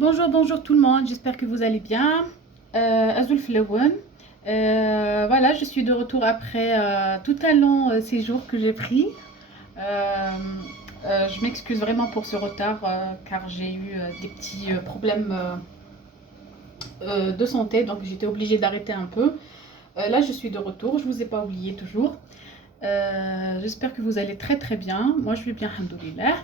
Bonjour tout le monde, j'espère que vous allez bien. Azul Flowen. Voilà, je suis de retour après tout un long séjour que j'ai pris. Je m'excuse vraiment pour ce retard car j'ai eu des petits problèmes de santé, donc j'étais obligée d'arrêter un peu. Là, je suis de retour, je vous ai pas oublié toujours. J'espère que vous allez très bien. Moi, je vais bien, alhamdoulilah.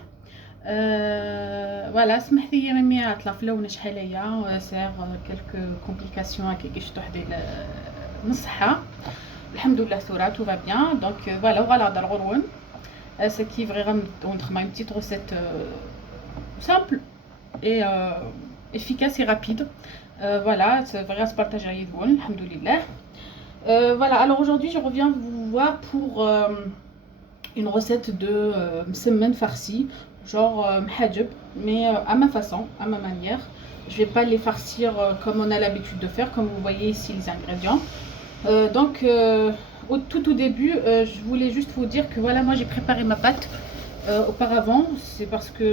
فوالا سمحت لي راني عطله في الاول شحال هي سير كلك كومبليكاسيون هكا كيشطوا حدايا من الصحه. الحمد لله ثورا تو va bien donc voilà وغالا هضر غرون ce qui vraiment on trouve une petite recette simple et efficace et rapide. Voilà, c'est vrai se partager avec vous, alhamdoulilah. Voilà, alors aujourd'hui je reviens vous voir pour une recette de msemen farci, genre mhajeb, mais à ma façon, à ma manière. Je vais pas les farcir comme on a l'habitude de faire, comme vous voyez ici les ingrédients. Donc au début, je voulais juste vous dire que voilà, moi j'ai préparé ma pâte auparavant. C'est parce que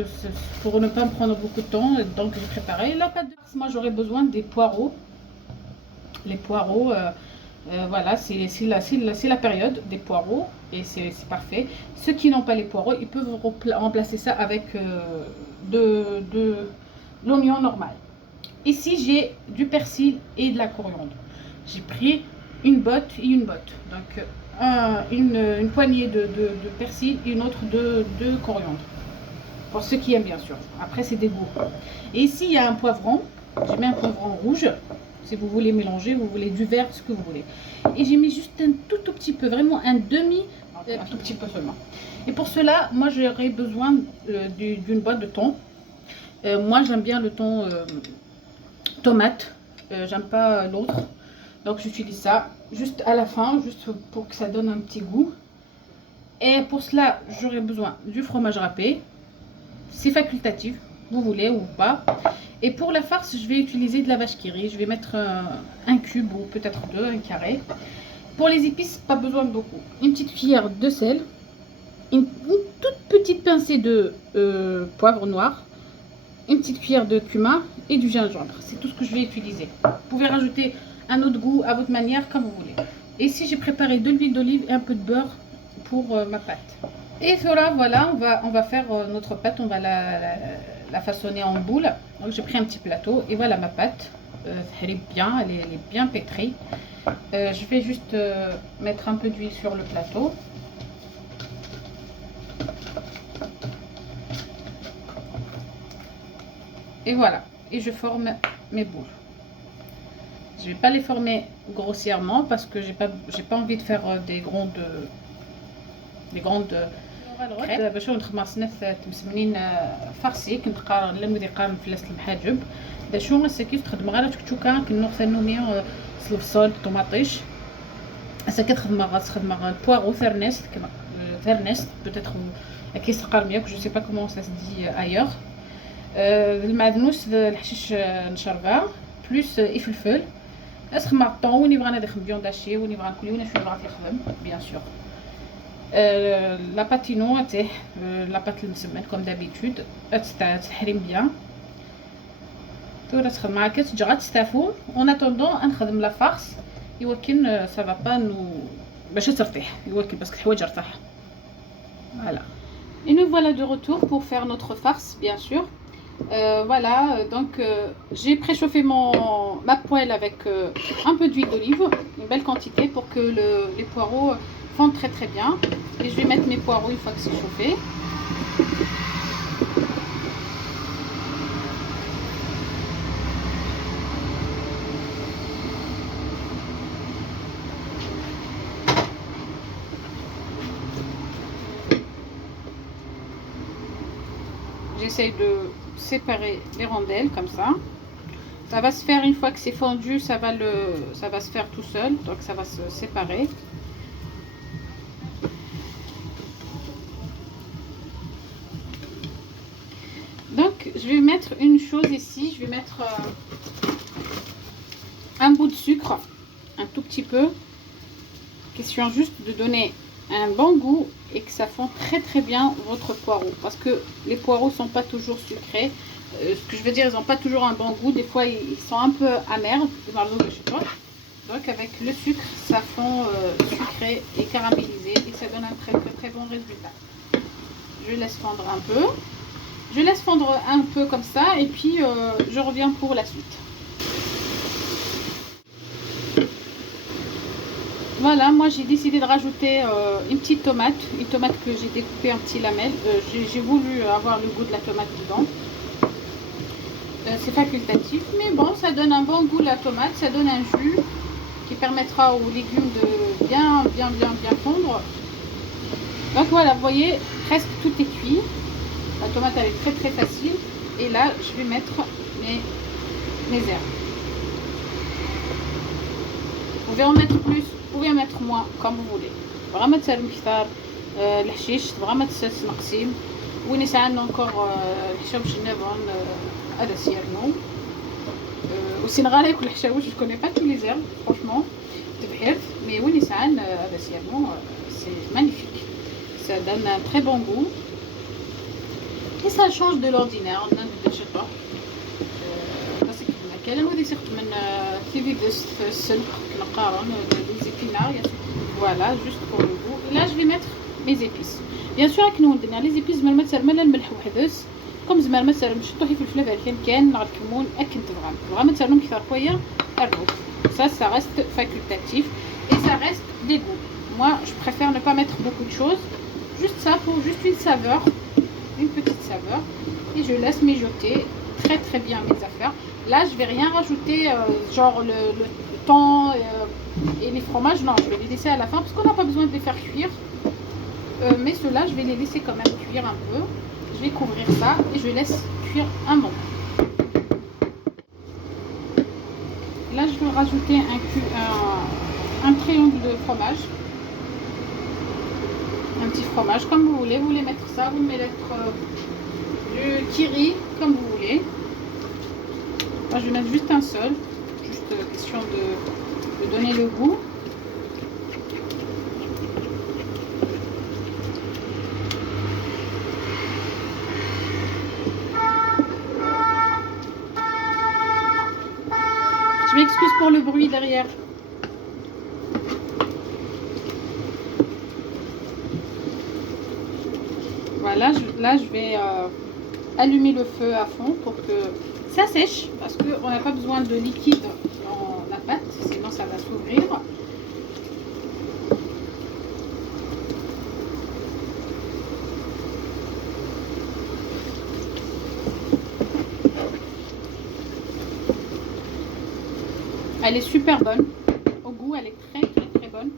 pour ne pas me prendre beaucoup de temps, donc j'ai préparé la pâte de farce. Moi j'aurais besoin des poireaux. Les poireaux, voilà, c'est la période des poireaux et c'est parfait. Ceux qui n'ont pas les poireaux, ils peuvent remplacer ça avec de l'oignon normal. Ici, j'ai du persil et de la coriandre. J'ai pris une botte et une botte. Donc, une poignée de persil et une autre de coriandre. Pour ceux qui aiment, bien sûr. Après, c'est des goûts. Et ici, il y a un poivron. J'ai mis un poivron rouge. Si vous voulez mélanger, vous voulez du vert, ce que vous voulez. Et j'ai mis juste un tout petit peu, vraiment un tout petit peu seulement. Et pour cela, moi j'aurais besoin d'une boîte de thon. Moi j'aime bien le thon tomate, j'aime pas l'autre. Donc j'utilise ça juste à la fin, juste pour que ça donne un petit goût. Et pour cela, j'aurais besoin du fromage râpé. C'est facultatif, vous voulez ou pas. Et pour la farce, je vais utiliser de la vache qui rit. Je vais mettre un cube ou peut-être deux, un carré. Pour les épices, pas besoin de beaucoup. Une petite cuillère de sel, une toute petite pincée de poivre noir, une petite cuillère de cumin et du gingembre. C'est tout ce que je vais utiliser. Vous pouvez rajouter un autre goût à votre manière, comme vous voulez. Et ici, j'ai préparé de l'huile d'olive et un peu de beurre pour ma pâte. Et voilà, on va faire notre pâte, on va la façonner en boule. Donc j'ai pris un petit plateau et voilà ma pâte. Elle est bien pétrie. Je vais juste mettre un peu d'huile sur le plateau. Et voilà, et je forme mes boules. Je vais pas les former grossièrement parce que j'ai pas envie de faire des grandes باش نخمص نث تمسمنين فرسي كنت قارن لم يدي قارن فلاس المحاجب دا شو سكيف تخدم غير تشوكا كنو ثنومي البصل الطوماطيش هسا كتخدم خدم البواغو ثرنست كما ثرنست بوتيتر كيس قرميا جو سي با كومون سا سدي ايور المعدنوس الحشيش نشربها بلوس الفلفل اسخ مع الطون وني بغا ندخل بيون داشي وني بغا نكولي ولا شنو بغا تخدم بيان سور. La patino, la pâte المسمن comme d'habitude تحرم bien. تورا تخدم معاك تجي غتستافو en attendant نخدم لا فارس يمكن ça va pas nous باش ترتاح يمكن باسكو الحوايج رتاح. Voilà. Et nous voilà de retour pour faire notre farce bien sûr. Voilà, donc j'ai préchauffé ma poêle avec un peu d'huile d'olive, une belle quantité pour que les poireaux fondent très bien. Et je vais mettre mes poireaux une fois que c'est chauffé. J'essaye de séparer les rondelles comme ça. Ça va se faire une fois que c'est fondu, ça va se faire tout seul, donc ça va se séparer. Donc je vais mettre une chose ici, je vais mettre un bout de sucre, un tout petit peu, question juste de donner un bon goût et que ça fond très bien votre poireau, parce que les poireaux sont pas toujours sucrés. Ce que je veux dire, ils n'ont pas toujours un bon goût. Des fois, ils sont un peu amers. Donc avec le sucre, ça fond sucré et caramélisé et ça donne un très bon résultat. Je laisse fondre un peu. Je laisse fondre un peu comme ça et puis je reviens pour la suite. Voilà, moi j'ai décidé de rajouter une petite tomate, que j'ai découpée en petits lamelles. J'ai voulu avoir le goût de la tomate dedans. C'est facultatif, mais bon, ça donne un bon goût la tomate, ça donne un jus qui permettra aux légumes de bien fondre. Donc voilà, vous voyez, presque tout est cuit. La tomate elle est très facile. Et là, je vais mettre mes herbes. Vous pouvez en mettre plus, vous pouvez en mettre moins, comme vous voulez. Vraiment تسالم كثار الحشيش vraiment تنقسم ونسى عندنا encore الحشا بالجنابون هذا سيرنو والسنغال ياكل الحشاوش. Je connais pas tous les herbes franchement تبحث mais ونسى عندنا هذا سيرنو c'est magnifique, ça donne un très bon goût et ça change de l'ordinaire. كلام هذه سقط من تيفيغس في السلق نقارن des épinards. Voilà, juste pour le goût. Et là, je vais mettre mes épices. Bien sûr, avec nous, les épices, زعما ما تسرمل الملح وحدس. كم زعما ما تسرمش تحطي فلفل أبيض كان مع الكمون أكن تبغى. ما تسرمل كثر شوية الروب. Ça reste facultatif et ça reste des goûts. Moi, je préfère ne pas mettre beaucoup de choses. Juste ça pour juste une saveur, une petite saveur. Et je laisse mijoter très bien mes affaires. Là, je vais rien rajouter, genre le thon et les fromages. Non, je vais les laisser à la fin parce qu'on n'a pas besoin de les faire cuire. Mais ceux-là, je vais les laisser quand même cuire un peu. Je vais couvrir ça et je laisse cuire un moment. Là, je vais rajouter un triangle de fromage. Un petit fromage, comme vous voulez. Vous voulez mettre ça, vous voulez mettre du kiri, comme vous voulez. Moi, je vais mettre juste un seul, juste question de donner le goût. Je m'excuse pour le bruit derrière. Voilà, là je vais allumer le feu à fond pour que ça sèche, parce qu'on n'a pas besoin de liquide dans la pâte, sinon ça va s'ouvrir. Elle est super bonne, au goût elle est très bonne.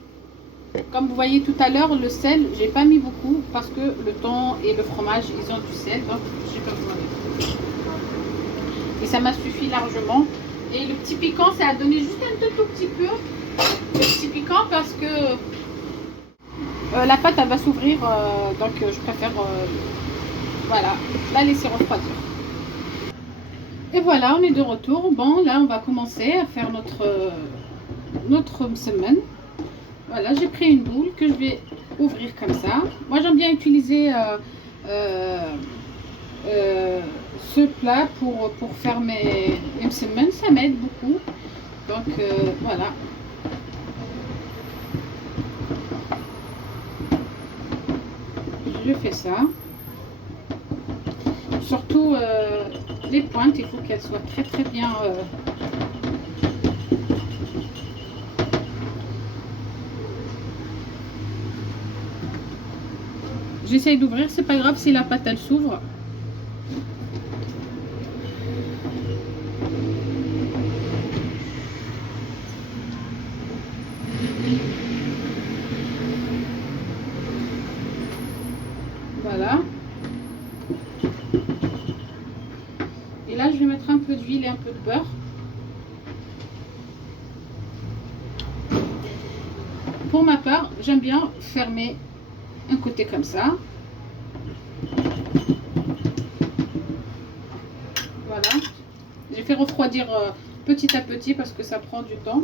Comme vous voyez tout à l'heure, le sel, j'ai pas mis beaucoup parce que le thon et le fromage ils ont du sel, donc j'ai pas besoin de tout. Et ça m'a suffi largement. Et le petit piquant, ça a donné juste un tout petit peu de petit piquant parce que la pâte elle va s'ouvrir, donc je préfère voilà, la laisser refroidir. Et voilà, on est de retour. Bon, là on va commencer à faire notre msemen. Voilà, j'ai pris une boule que je vais ouvrir comme ça. Moi j'aime bien utiliser ce plat pour faire mes msemen, ça m'aide beaucoup. Donc voilà. Je fais ça. Surtout les pointes, il faut qu'elles soient très bien j'essaye d'ouvrir, c'est pas grave si la pâte elle s'ouvre. Voilà. Et là, je vais mettre un peu d'huile et un peu de beurre. Pour ma part, j'aime bien fermer un côté comme ça. Voilà. J'ai fait refroidir petit à petit parce que ça prend du temps.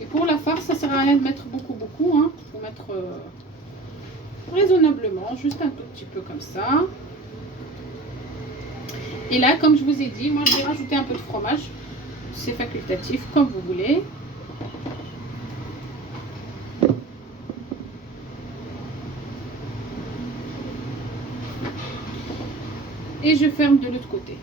Et pour la farce, ça sert à rien de mettre beaucoup. Hein. Il faut mettre raisonnablement, juste un tout petit peu comme ça. Et là, comme je vous ai dit, moi je vais rajouter un peu de fromage. C'est facultatif, comme vous voulez. Et je ferme de l'autre côté.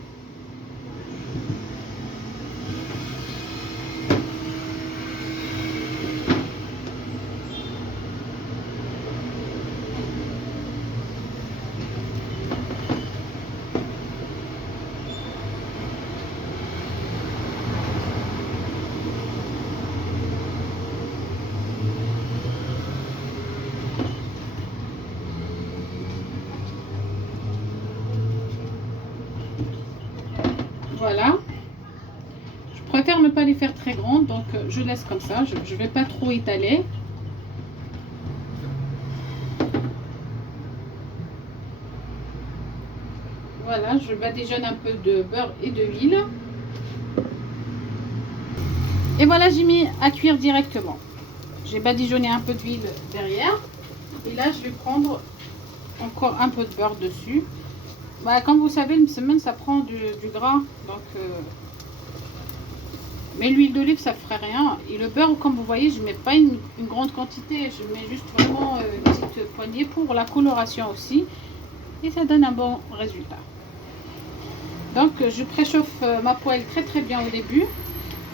Voilà. Je préfère ne pas les faire très grandes, donc je laisse comme ça. Je ne vais pas trop étaler. Voilà, je badigeonne un peu de beurre et de huile. Et voilà, j'ai mis à cuire directement. J'ai badigeonné un peu d'huile derrière. Et là, je vais prendre encore un peu de beurre dessus. Bah, comme vous savez, une semaine, ça prend du gras. Donc, mais l'huile d'olive, ça ne ferait rien. Et le beurre, comme vous voyez, je ne mets pas une grande quantité. Je mets juste vraiment une petite poignée pour la coloration aussi. Et ça donne un bon résultat. Donc, je préchauffe ma poêle très très bien au début.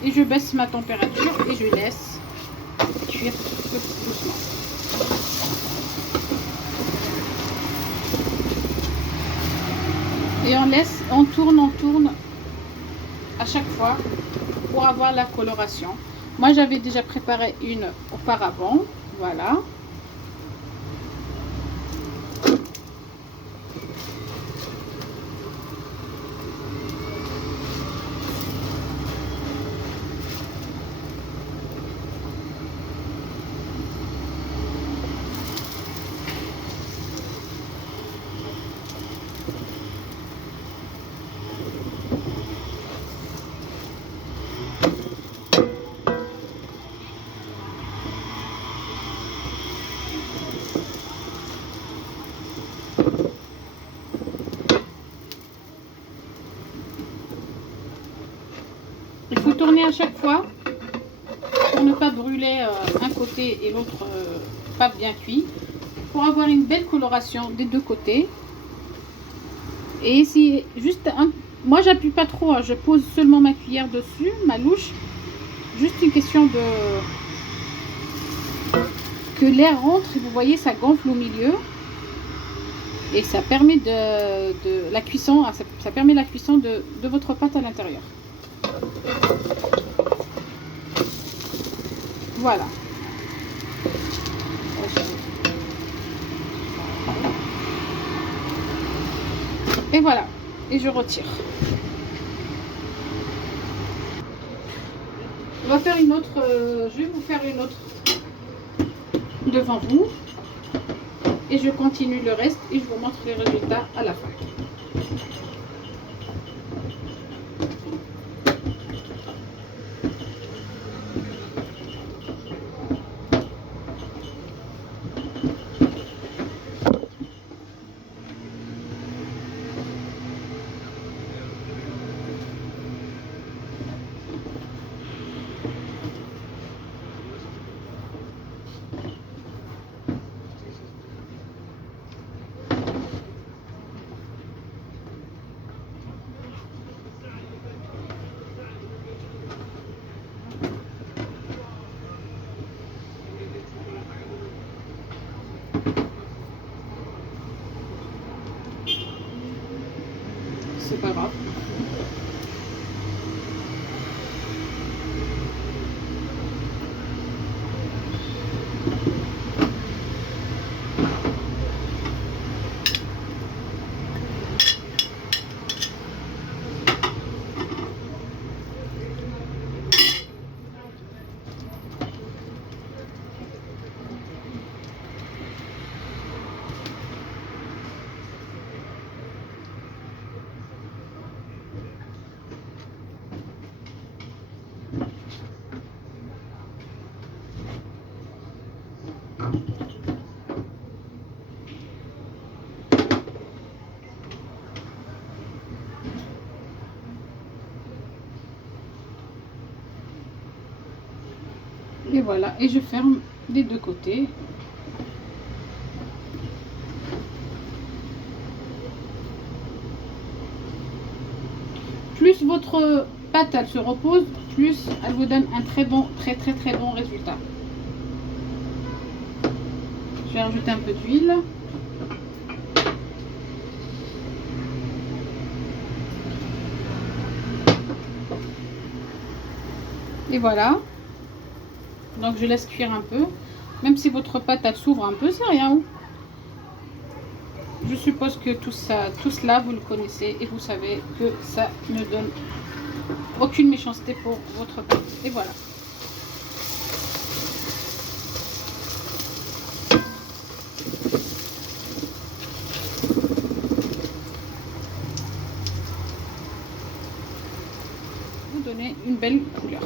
Et je baisse ma température et je laisse cuire doucement. Et on tourne à chaque fois pour avoir la coloration. Moi, j'avais déjà préparé une auparavant. Voilà. Il faut tourner à chaque fois pour ne pas brûler un côté et l'autre pas bien cuit. Pour avoir une belle coloration des deux côtés. Et si juste moi j'appuie pas trop, hein, je pose seulement ma cuillère dessus, ma louche. Juste une question de que l'air rentre et vous voyez ça gonfle au milieu. Et ça permet de la cuisson, ça permet la cuisson de votre pâte à l'intérieur. Voilà. Et voilà. Et je retire. On va faire une autre. Je vais vous faire une autre devant vous. Et je continue le reste et je vous montre les résultats à la fin. C'est pas grave. Et voilà, et je ferme des deux côtés. Plus votre pâte elle se repose, plus elle vous donne un très bon résultat. Je vais rajouter un peu d'huile. Et voilà. Donc je laisse cuire un peu. Même si votre pâte elle s'ouvre un peu, c'est rien. Je suppose que tout cela, vous le connaissez et vous savez que ça ne donne aucune méchanceté pour votre pâte. Et voilà. Vous donnez une belle couleur.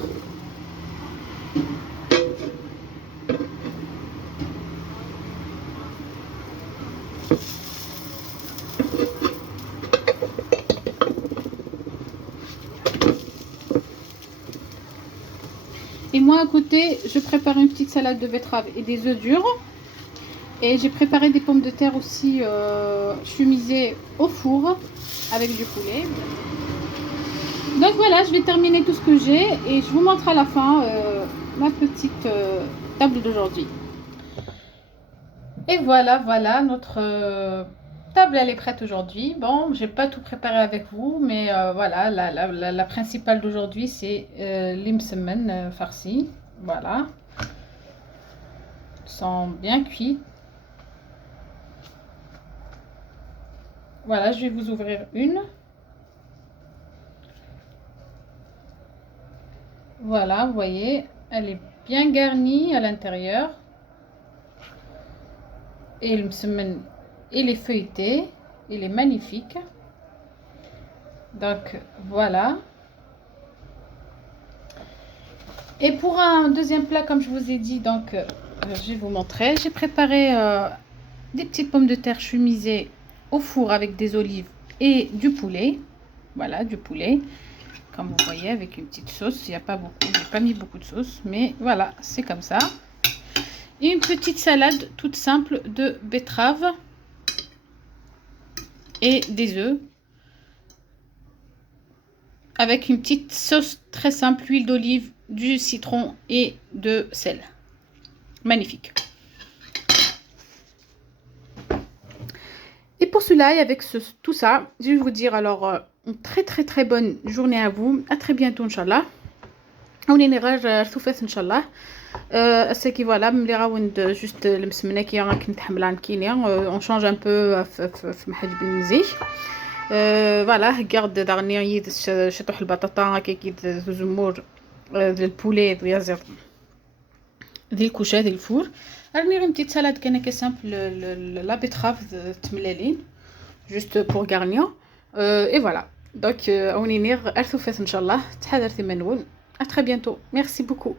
Et moi à côté, je prépare une petite salade de betterave et des œufs durs. Et j'ai préparé des pommes de terre aussi chumisées au four avec du poulet. Donc voilà, je vais terminer tout ce que j'ai et je vous montre à la fin ma petite table d'aujourd'hui. Et voilà, notre table elle est prête aujourd'hui. Bon, j'ai pas tout préparé avec vous, mais voilà, la principale d'aujourd'hui c'est les msemen farcis. Voilà, ils sont bien cuits. Voilà, je vais vous ouvrir une. Voilà, vous voyez, elle est bien garnie à l'intérieur. Et le msemen, il est feuilleté, il est magnifique. Donc voilà. Et pour un deuxième plat, comme je vous ai dit, donc je vais vous montrer. J'ai préparé des petites pommes de terre chumisées au four avec des olives et du poulet. Voilà, du poulet. Comme vous voyez, avec une petite sauce. Il n'y a pas beaucoup, j'ai pas mis beaucoup de sauce, mais voilà, c'est comme ça. Et une petite salade toute simple de betterave et des œufs. Avec une petite sauce très simple, huile d'olive, du citron et de sel. Magnifique. Et pour cela, et avec tout ça, je vais vous dire alors une très bonne journée à vous. À très bientôt, Inch'Allah. On est Inch'Allah. C'est qui voilà, juste le msmena qui on change un peu voilà, garde dernier شطح البطاطا كيكيد الزمور ديال البولي ديال ديال الكوشه ديال الفور. راني غير petite salade كي simple la betterave تملالين juste pour garnir et voilà. Donc on est نير ارثوفات ان شاء الله. تحضرتي منون. À très bientôt. Merci beaucoup.